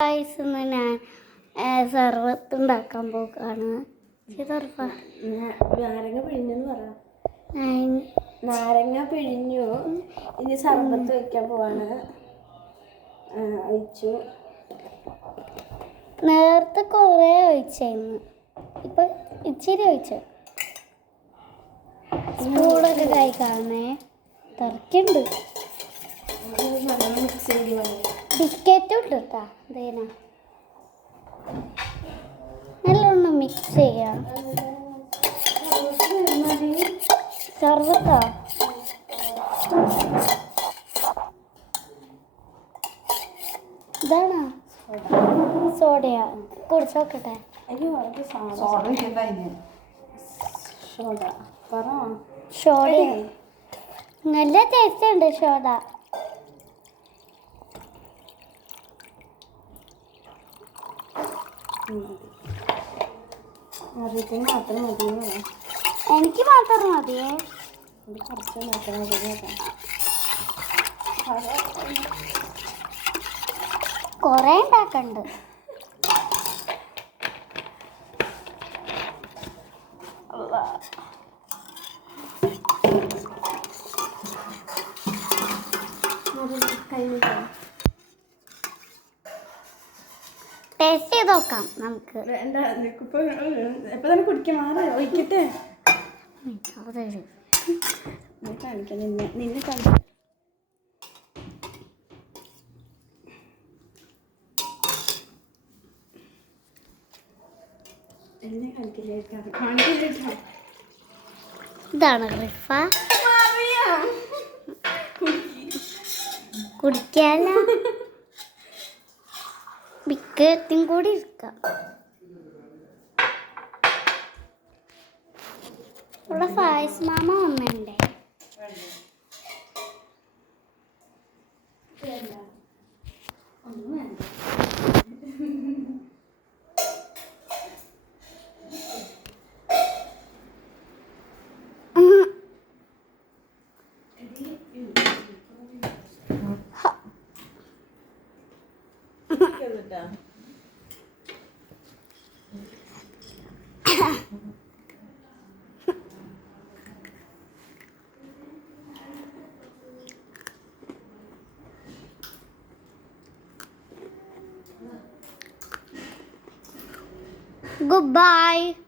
ഇന്ന് ഞാൻ സർവത്ത് ഉണ്ടാക്കാൻ പോകാണ്. നാരങ്ങ പിഴിഞ്ഞെന്ന് പറ. നാരങ്ങ പിഴിഞ്ഞു, ഇനി സർബത്ത് വെക്കാൻ പോവാണ്. ഒഴിച്ചു. നേരത്തെ കുറേ ഒഴിച്ചായിരുന്നു, ഇപ്പൊ ഇച്ചിരി ഒഴിച്ചു. സ്പൂണൊക്കെ കഴിക്കാണേ, തിറക്കുണ്ട്. ബിസ്ക്കറ്റും ഉണ്ട് കേട്ടാ. അതേനാ നല്ലോണം മിക്സ് ചെയ്യാം. സർവത്താ ഇതാണോ സോഡയാ? കുടിച്ചോക്കട്ടെ. സോഡ നല്ല ടേസ്റ്റ് ഉണ്ട് സോഡ. എനിക്ക് മാത്രം മതിയേ. കൊറേ ഉണ്ടാക്കണ്ട്. ടേസ്റ്റ് ചെയ്ത് നോക്കാം നമുക്ക്. എപ്പൊ തന്നെ കുടിക്കാൻ മാറി ഒഴിക്കട്ടെ. കാണിക്കാം നിന്നെ കാണിക്കാം. ഇതാണ് റിഫ. കുടിക്കാല ബിക്കറ്റും കൂടി ഇരിക്കാം. ഇവിടെ ഫായിസ് മാമ വന്നിട്ടുണ്ടേ. Goodbye.